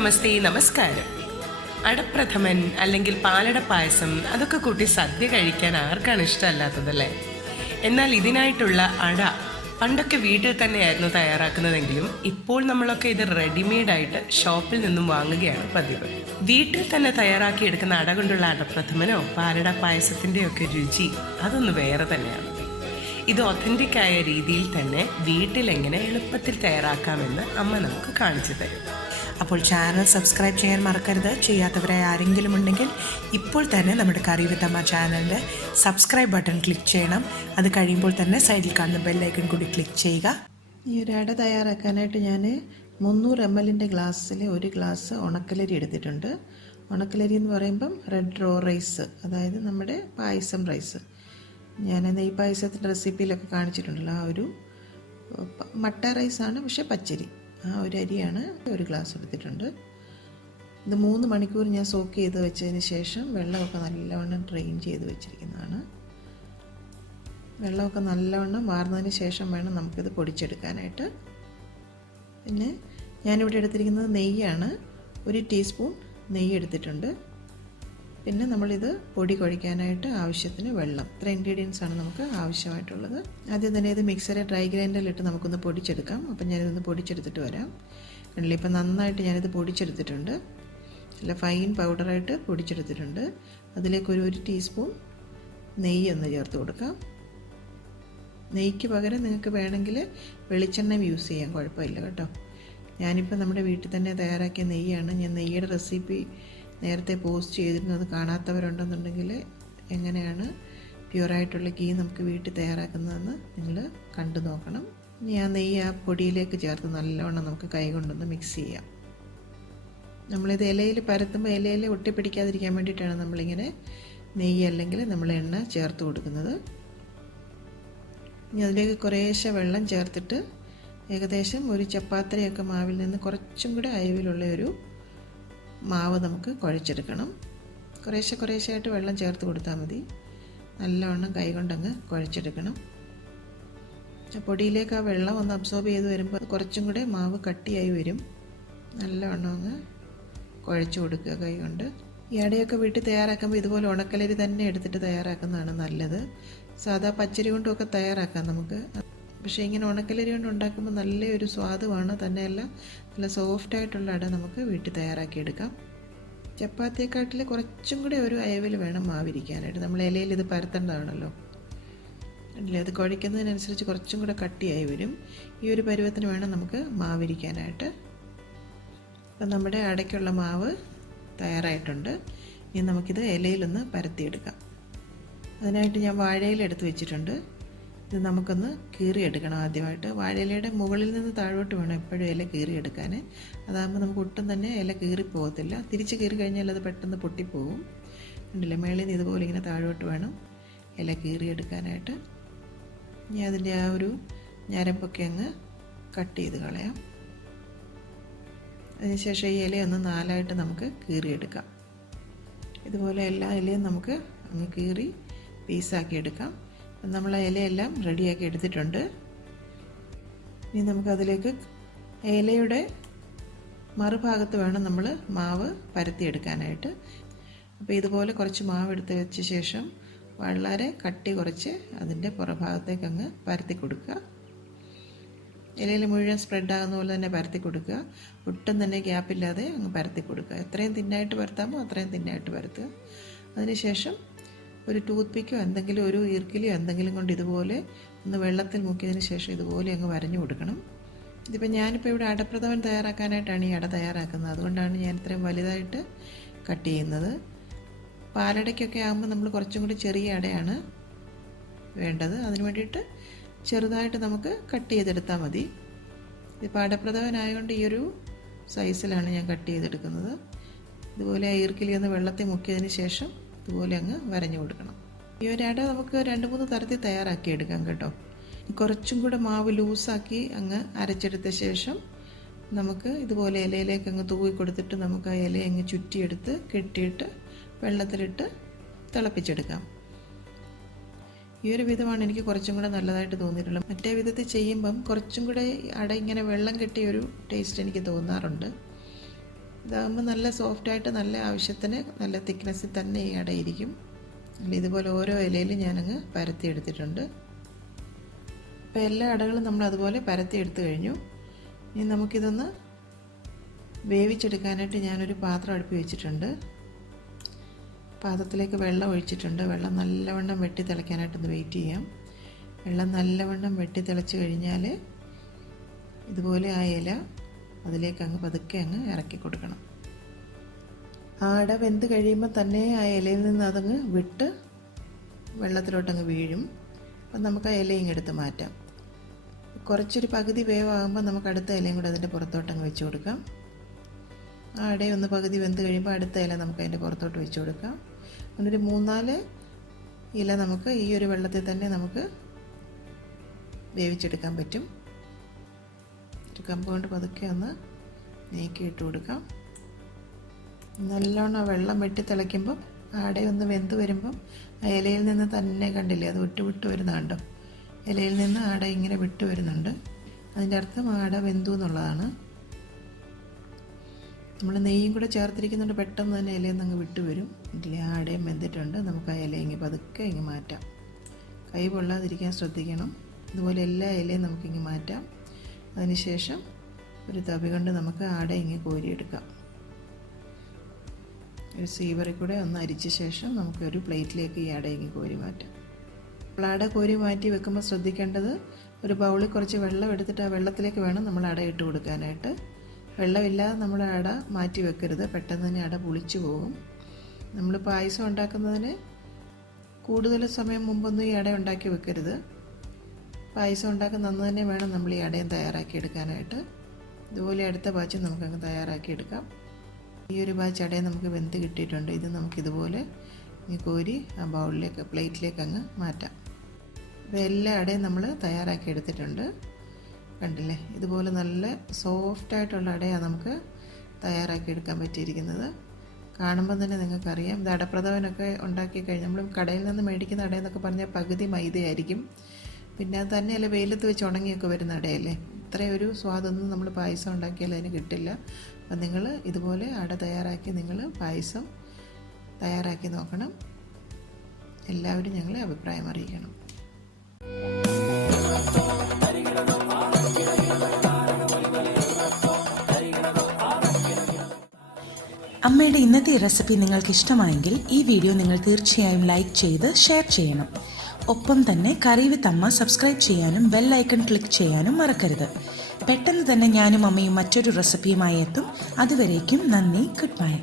നമസ്തേ, നമസ്കാരം. അടപ്രഥമൻ അല്ലെങ്കിൽ പാലട പായസം അതൊക്കെ കൂട്ടി സദ്യ കഴിക്കാൻ ആർക്കാണ് ഇഷ്ടമല്ലാത്തതല്ലേ? എന്നാൽ ഇതിനായിട്ടുള്ള അട പണ്ടൊക്കെ വീട്ടിൽ തന്നെയായിരുന്നു തയ്യാറാക്കുന്നതെങ്കിലും ഇപ്പോൾ നമ്മളൊക്കെ ഇത് റെഡിമെയ്ഡായിട്ട് ഷോപ്പിൽ നിന്നും വാങ്ങുകയാണ് പതിവ്. വീട്ടിൽ തന്നെ തയ്യാറാക്കിയെടുക്കുന്ന അട കൊണ്ടുള്ള അടപ്രഥമനോ പാലട പായസത്തിൻ്റെയൊക്കെ രുചി അതൊന്ന് വേറെ തന്നെയാണ്. ഇത് ഒത്തൻറ്റിക്കായ രീതിയിൽ തന്നെ വീട്ടിലെങ്ങനെ എളുപ്പത്തിൽ തയ്യാറാക്കാമെന്ന് അമ്മ നമുക്ക് കാണിച്ചു തരും. അപ്പോൾ ചാനൽ സബ്സ്ക്രൈബ് ചെയ്യാൻ മറക്കരുത്. ചെയ്യാത്തവരായി ആരെങ്കിലും ഉണ്ടെങ്കിൽ ഇപ്പോൾ തന്നെ നമ്മുടെ കറി വിത്ത് അമ്മ ചാനലിൻ്റെ സബ്സ്ക്രൈബ് ബട്ടൺ ക്ലിക്ക് ചെയ്യണം. അത് കഴിയുമ്പോൾ തന്നെ സൈഡിൽ കാണുന്ന ബെല്ലൈക്കൺ കൂടി ക്ലിക്ക് ചെയ്യുക. ഈ ഒരു അട തയ്യാറാക്കാനായിട്ട് ഞാൻ 300 ml ഗ്ലാസ്സിൽ 1 ഗ്ലാസ് ഉണക്കലരി എടുത്തിട്ടുണ്ട്. ഉണക്കലരി എന്ന് പറയുമ്പം റെഡ് റോ റൈസ്, അതായത് നമ്മുടെ പായസം റൈസ്. ഞാൻ നെയ് പായസത്തിൻ്റെ റെസിപ്പിയിലൊക്കെ കാണിച്ചിട്ടുണ്ടല്ലോ, ആ ഒരു മട്ട റൈസാണ്, പക്ഷേ പച്ചരി, ആ ഒരു അരിയാണ് 1 ഗ്ലാസ് എടുത്തിട്ടുണ്ട്. ഇത് 3 മണിക്കൂർ ഞാൻ സോക്ക് ചെയ്ത് വെച്ചതിന് ശേഷം വെള്ളമൊക്കെ നല്ലവണ്ണം ഡ്രെയിൻ ചെയ്ത് വെച്ചിരിക്കുന്നതാണ്. വെള്ളമൊക്കെ നല്ലവണ്ണം വാർന്നതിന് ശേഷം വേണം നമുക്കിത് പൊടിച്ചെടുക്കാനായിട്ട്. പിന്നെ ഞാനിവിടെ എടുത്തിരിക്കുന്നത് നെയ്യാണ്. 1 ടീസ്പൂൺ നെയ്യ് എടുത്തിട്ടുണ്ട്. പിന്നെ നമ്മളിത് പൊടി കുഴയ്ക്കാനായിട്ട് ആവശ്യത്തിന് വെള്ളം. ഇത്ര ഇൻഗ്രീഡിയൻസ് ആണ് നമുക്ക് ആവശ്യമായിട്ടുള്ളത്. ആദ്യം തന്നെ ഇത് മിക്സറെ ഡ്രൈ ഗ്രൈൻഡറിലിട്ട് നമുക്കൊന്ന് പൊടിച്ചെടുക്കാം. അപ്പം ഞാനിതൊന്ന് പൊടിച്ചെടുത്തിട്ട് വരാം. കണ്ടില്ലേ, ഇപ്പം നന്നായിട്ട് ഞാനിത് പൊടിച്ചെടുത്തിട്ടുണ്ട്. നല്ല ഫൈൻ പൗഡറായിട്ട് പൊടിച്ചെടുത്തിട്ടുണ്ട്. അതിലേക്ക് ഒരു ടീസ്പൂൺ നെയ്യ് ഒന്ന് ചേർത്ത് കൊടുക്കാം. നെയ്ക്ക് പകരം നിങ്ങൾക്ക് വേണമെങ്കിൽ വെളിച്ചെണ്ണ യൂസ് ചെയ്യാം, കുഴപ്പമില്ല കേട്ടോ. ഞാനിപ്പോൾ നമ്മുടെ വീട്ടിൽ തന്നെ തയ്യാറാക്കിയ നെയ്യാണ്. ഞാൻ നെയ്യുടെ റെസിപ്പി നേരത്തെ പോസ്റ്റ് ചെയ്തിരുന്നത് കാണാത്തവരുണ്ടെന്നുണ്ടെങ്കിൽ എങ്ങനെയാണ് പ്യുവറായിട്ടുള്ള ഗീ നമുക്ക് വീട്ടിൽ തയ്യാറാക്കുന്നതെന്ന് നിങ്ങൾ കണ്ടു നോക്കണം. ഇനി ആ നെയ്യ് ആ പൊടിയിലേക്ക് ചേർത്ത് നല്ലവണ്ണം നമുക്ക് കൈ കൊണ്ടൊന്ന് മിക്സ് ചെയ്യാം. നമ്മളിത് ഇലയിൽ പരത്തുമ്പോൾ ഇലയിൽ ഒട്ടിപ്പിടിക്കാതിരിക്കാൻ വേണ്ടിയിട്ടാണ് നമ്മളിങ്ങനെ നെയ്യ് അല്ലെങ്കിൽ നമ്മൾ എണ്ണ ചേർത്ത് കൊടുക്കുന്നത്. ഇനി അതിലേക്ക് കുറേശ്ശെ വെള്ളം ചേർത്തിട്ട് ഏകദേശം ഒരു ചപ്പാത്തിയൊക്കെ മാവിൽ നിന്ന് കുറച്ചും കൂടെ അയവിലുള്ള ഒരു മാവ് നമുക്ക് കുഴച്ചെടുക്കണം. കുറേശ്ശെയായിട്ട് വെള്ളം ചേർത്ത് കൊടുത്താൽ മതി. നല്ലവണ്ണം കൈകൊണ്ടങ്ങ് കുഴച്ചെടുക്കണം. പൊടിയിലേക്ക് ആ വെള്ളം ഒന്ന് അബ്സോർബ് ചെയ്ത് വരുമ്പോൾ കുറച്ചും കൂടെ മാവ് കട്ടിയായി വരും. നല്ലവണ്ണം അങ്ങ് കുഴച്ച് കൊടുക്കുക കൈകൊണ്ട്. ഈ അടയൊക്കെ വീട്ടിൽ തയ്യാറാക്കുമ്പോൾ ഇതുപോലെ ഉണക്കലരി തന്നെ എടുത്തിട്ട് തയ്യാറാക്കുന്നതാണ് നല്ലത്. സാധാ പച്ചരി കൊണ്ടുമൊക്കെ തയ്യാറാക്കാം നമുക്ക്. പക്ഷേ ഇങ്ങനെ ഉണക്കലരി കൊണ്ട് ഉണ്ടാക്കുമ്പോൾ നല്ലൊരു സ്വാദുമാണ്. തന്നെയല്ല നല്ല സോഫ്റ്റായിട്ടുള്ള അട നമുക്ക് വീട്ടിൽ തയ്യാറാക്കിയെടുക്കാം. ചപ്പാത്തിയെക്കാട്ടിൽ കുറച്ചും കൂടെ ഒരു അയവിൽ വേണം മാവിരിക്കാനായിട്ട്. നമ്മൾ ഇലയിൽ ഇത് പരത്തേണ്ടതാണല്ലോ. അല്ലേ, അത് കുഴയ്ക്കുന്നതിനനുസരിച്ച് കുറച്ചും കൂടെ കട്ടിയായി വരും. ഈ ഒരു പരുവത്തിന് വേണം നമുക്ക് മാവിരിക്കാനായിട്ട്. അപ്പം നമ്മുടെ അടയ്ക്കുള്ള മാവ് തയ്യാറായിട്ടുണ്ട്. ഇനി നമുക്കിത് ഇലയിലൊന്ന് പരത്തിയെടുക്കാം. അതിനായിട്ട് ഞാൻ വാഴയില എടുത്ത് വെച്ചിട്ടുണ്ട്. ഇത് നമുക്കൊന്ന് കീറിയെടുക്കണം. ആദ്യമായിട്ട് വാഴയിലയുടെ മുകളിൽ നിന്ന് താഴോട്ട് വേണം എപ്പോഴും ഇല കീറിയെടുക്കാൻ. അതാകുമ്പോൾ നമുക്ക് ഒട്ടും തന്നെ ഇല കീറിപ്പോകത്തില്ല. തിരിച്ച് കീറി കഴിഞ്ഞാൽ അത് പെട്ടെന്ന് പൊട്ടിപ്പോകും. ഉണ്ടല്ലേ, മേളിൽ നിന്ന് ഇതുപോലെ ഇങ്ങനെ താഴോട്ട് വേണം ഇല കീറിയെടുക്കാനായിട്ട്. ഇനി അതിൻ്റെ ആ ഒരു ഞരമ്പൊക്കെ അങ്ങ് കട്ട് ചെയ്ത് കളയാം. അതിനുശേഷം ഈ ഇലയൊന്ന് 4ആയിട്ട് നമുക്ക് കീറിയെടുക്കാം. ഇതുപോലെ എല്ലാ ഇലയും നമുക്ക് അങ്ങ് കീറി പീസാക്കി എടുക്കാം. നമ്മൾ ഇലയെല്ലാം റെഡിയാക്കി എടുത്തിട്ടുണ്ട്. ഇനി നമുക്കതിലേക്ക് ഇലയുടെ മറുഭാഗത്ത് വേണം നമ്മൾ മാവ് പരത്തിയെടുക്കാനായിട്ട്. അപ്പോൾ ഇതുപോലെ കുറച്ച് മാവ് എടുത്ത് വെച്ച ശേഷം വളരെ കട്ടി കുറച്ച് അതിൻ്റെ പുറഭാഗത്തേക്ക് അങ്ങ് പരത്തി കൊടുക്കുക. ഇലയിൽ മുഴുവൻ സ്പ്രെഡാകുന്ന പോലെ തന്നെ പരത്തി കൊടുക്കുക. ഒട്ടും തന്നെ ഗ്യാപ്പില്ലാതെ അങ്ങ് പരത്തി കൊടുക്കുക. എത്രയും തിന്നായിട്ട് പരത്താമോ അത്രയും തിന്നായിട്ട് പരത്തുക. അതിനുശേഷം ഒരു ടൂത്ത് പിക്കോ എന്തെങ്കിലും ഒരു ഈർക്കിലോ എന്തെങ്കിലും കൊണ്ട് ഇതുപോലെ ഒന്ന് വെള്ളത്തിൽ മുക്കിയതിന് ശേഷം ഇതുപോലെ അങ്ങ് വരഞ്ഞു കൊടുക്കണം. ഇതിപ്പോൾ ഞാനിപ്പോൾ ഇവിടെ അടപ്രഥമൻ തയ്യാറാക്കാനായിട്ടാണ് ഈ അട തയ്യാറാക്കുന്നത്. അതുകൊണ്ടാണ് ഞാൻ ഇത്രയും വലുതായിട്ട് കട്ട് ചെയ്യുന്നത്. പാലടയ്ക്കൊക്കെ ആകുമ്പോൾ നമ്മൾ കുറച്ചും കൂടി ചെറിയ അടയാണ് വേണ്ടത്. അതിന് വേണ്ടിയിട്ട് ചെറുതായിട്ട് നമുക്ക് കട്ട് ചെയ്തെടുത്താൽ മതി. ഇപ്പോൾ അടപ്രഥമനായതുകൊണ്ട് ഈ ഒരു സൈസിലാണ് ഞാൻ കട്ട് ചെയ്തെടുക്കുന്നത്. ഇതുപോലെ ആ ഈർക്കിലി ഒന്ന് വെള്ളത്തിൽ മുക്കിയതിന് ശേഷം ഇതുപോലെ അങ്ങ് വരഞ്ഞു കൊടുക്കണം. ഈ ഒരു അട നമുക്ക് 2-3 തരത്തിൽ തയ്യാറാക്കി എടുക്കാം കേട്ടോ. കുറച്ചും കൂടെ മാവ് ലൂസാക്കി അങ്ങ് അരച്ചെടുത്ത ശേഷം നമുക്ക് ഇതുപോലെ ഇലയിലേക്ക് അങ്ങ് തൂവി കൊടുത്തിട്ട് നമുക്ക് ആ ഇല അങ്ങ് ചുറ്റിയെടുത്ത് കെട്ടിയിട്ട് വെള്ളത്തിലിട്ട് തിളപ്പിച്ചെടുക്കാം. ഈ ഒരു വിധമാണ് എനിക്ക് കുറച്ചും കൂടെ നല്ലതായിട്ട് തോന്നിയിട്ടുള്ളത്. മറ്റേ വിധത്തിൽ ചെയ്യുമ്പം കുറച്ചും കൂടെ അട ഇങ്ങനെ വെള്ളം കെട്ടിയൊരു ടേസ്റ്റ് എനിക്ക് തോന്നാറുണ്ട്. ഇതാകുമ്പോൾ നല്ല സോഫ്റ്റായിട്ട് നല്ല ആവശ്യത്തിന് നല്ല തിക്നെസ്സിൽ തന്നെ ഈ അടയിരിക്കും. ഇതുപോലെ ഓരോ ഇലയിലും ഞാനങ്ങ് പരത്തി എടുത്തിട്ടുണ്ട്. അപ്പോൾ എല്ലാ അടകളും നമ്മൾ അതുപോലെ പരത്തി എടുത്തു കഴിഞ്ഞു. ഇനി നമുക്കിതൊന്ന് വേവിച്ചെടുക്കാനായിട്ട് ഞാനൊരു പാത്രം അടുപ്പി വെച്ചിട്ടുണ്ട്. പാത്രത്തിലേക്ക് വെള്ളം ഒഴിച്ചിട്ടുണ്ട്. വെള്ളം നല്ലവണ്ണം വെട്ടി തിളയ്ക്കാനായിട്ടൊന്ന് വെയിറ്റ് ചെയ്യാം. വെള്ളം നല്ലവണ്ണം വെട്ടി തിളച്ച് കഴിഞ്ഞാൽ ഇതുപോലെ ആ ഇല അതിലേക്ക് അങ്ങ് പതുക്കെ അങ്ങ് ഇറക്കി കൊടുക്കണം. ആ അട വെന്ത് കഴിയുമ്പോൾ തന്നെ ആ ഇലയിൽ നിന്ന് അതങ്ങ് വിട്ട് വെള്ളത്തിലോട്ടങ്ങ് വീഴും. അപ്പം നമുക്ക് ആ ഇല ഇങ്ങെടുത്ത് മാറ്റാം. കുറച്ചൊരു പകുതി വേവാകുമ്പോൾ നമുക്ക് അടുത്ത ഇലയും കൂടെ അതിൻ്റെ പുറത്തോട്ടങ്ങ് വെച്ച് കൊടുക്കാം. ആ അടയൊന്ന് പകുതി വെന്ത് കഴിയുമ്പോൾ അടുത്ത ഇല നമുക്ക് അതിൻ്റെ പുറത്തോട്ട് വെച്ച് കൊടുക്കാം. അങ്ങനൊരു 3-4 ഇല നമുക്ക് ഈ ഒരു വെള്ളത്തിൽ തന്നെ നമുക്ക് വേവിച്ചെടുക്കാൻ പറ്റും. ഒരു കമ്പ് കൊണ്ട് പതുക്കെ ഒന്ന് നീക്കിയിട്ട് കൊടുക്കാം. നല്ലോണം വെള്ളം വെട്ടി തിളയ്ക്കുമ്പം അടയൊന്ന് വെന്ത് വരുമ്പം ആ ഇലയിൽ നിന്ന് തന്നെ കണ്ടില്ലേ അത് വിട്ട് വരുന്നുണ്ടോ? ഇലയിൽ നിന്ന് ആട ഇങ്ങനെ വിട്ട് വരുന്നുണ്ട്. അതിൻ്റെ അർത്ഥം ആട വെന്തു എന്നുള്ളതാണ്. നമ്മൾ നെയ്യും കൂടെ ചേർത്തിരിക്കുന്നുണ്ട്, പെട്ടെന്ന് തന്നെ ഇലയിൽ നിന്ന് അങ്ങ് വിട്ട് വരും. ഇതിൽ ആടയും വെന്തിട്ടുണ്ട്. നമുക്ക് ആ ഇല ഇങ്ങ് പതുക്കെ ഇങ്ങ് മാറ്റാം. കൈ പൊള്ളാതിരിക്കാൻ ശ്രദ്ധിക്കണം. ഇതുപോലെ എല്ലാ ഇലയും നമുക്കിങ്ങ് മാറ്റാം. അതിനുശേഷം ഒരു തവി കൊണ്ട് നമുക്ക് ആട ഇങ്ങ് കോരിയെടുക്കാം. ഒരു സീവറിൽ കൂടെ ഒന്ന് അരിച്ച ശേഷം നമുക്കൊരു പ്ലേറ്റിലേക്ക് ഈ അട ഇങ്ങ് കോരി മാറ്റാം. അപ്പോൾ അട കോരി മാറ്റി വെക്കുമ്പോൾ ശ്രദ്ധിക്കേണ്ടത് ഒരു ബൗളിൽ കുറച്ച് വെള്ളം എടുത്തിട്ട് ആ വെള്ളത്തിലേക്ക് വേണം നമ്മൾ അട ഇട്ട് കൊടുക്കാനായിട്ട്. വെള്ളമില്ലാതെ നമ്മൾ അട മാറ്റി വെക്കരുത്. പെട്ടെന്ന് തന്നെ അട പുളിച്ചു പോകും. നമ്മൾ പായസം ഉണ്ടാക്കുന്നതിന് കൂടുതൽ സമയം മുമ്പൊന്നും ഈ അട ഉണ്ടാക്കി വെക്കരുത്. പായസം ഉണ്ടാക്കുന്ന അന്ന് തന്നെ വേണം നമ്മൾ ഈ അടയും തയ്യാറാക്കി എടുക്കാനായിട്ട്. ഇതുപോലെ അടുത്ത ബാച്ച് നമുക്കങ്ങ് തയ്യാറാക്കി എടുക്കാം. ഈ ഒരു ബാച്ച് അടയും നമുക്ക് വെന്ത് കിട്ടിയിട്ടുണ്ട്. ഇത് നമുക്കിതുപോലെ ഈ കോരി ആ ബൗളിലേക്ക് പ്ലേറ്റിലേക്ക് അങ്ങ് മാറ്റാം. അപ്പോൾ എല്ലാ അടയും നമ്മൾ തയ്യാറാക്കി എടുത്തിട്ടുണ്ട്. കണ്ടില്ലേ, ഇതുപോലെ നല്ല സോഫ്റ്റായിട്ടുള്ള അടയാണ് നമുക്ക് തയ്യാറാക്കി എടുക്കാൻ പറ്റിയിരിക്കുന്നത്. കാണുമ്പോൾ തന്നെ നിങ്ങൾക്കറിയാം. ഇത് അടപ്രഥമനൊക്കെ ഉണ്ടാക്കി കഴിഞ്ഞ് നമ്മൾ കടയിൽ നിന്ന് മേടിക്കുന്ന അടയെന്നൊക്കെ പറഞ്ഞാൽ പകുതി മൈദയായിരിക്കും. പിന്നെ അത് തന്നെയല്ല വെയിലത്ത് വെച്ച് ഉണങ്ങിയൊക്കെ വരുന്ന അടയല്ലേ. ഇത്രയും ഒരു സ്വാദൊന്നും നമ്മൾ പായസം ഉണ്ടാക്കിയാൽ അതിന് കിട്ടില്ല. അപ്പം നിങ്ങൾ ഇതുപോലെ അട തയ്യാറാക്കി നിങ്ങൾ പായസം തയ്യാറാക്കി നോക്കണം. എല്ലാവരും ഞങ്ങളെ അഭിപ്രായം അറിയിക്കണം. അമ്മയുടെ ഇന്നത്തെ റെസിപ്പി നിങ്ങൾക്ക് ഇഷ്ടമായെങ്കിൽ ഈ വീഡിയോ നിങ്ങൾ തീർച്ചയായും ലൈക്ക് ചെയ്ത് ഷെയർ ചെയ്യണം. ഒപ്പം തന്നെ കറി വിത്ത് അമ്മ സബ്സ്ക്രൈബ് ചെയ്യാനും ബെൽ ഐക്കൺ ക്ലിക്ക് ചെയ്യാനും മറക്കരുത്. പെട്ടെന്ന് തന്നെ ഞാനും അമ്മയും മറ്റൊരു റെസിപ്പിയുമായി എത്തും. അതുവരേക്കും നന്ദി. Good bye.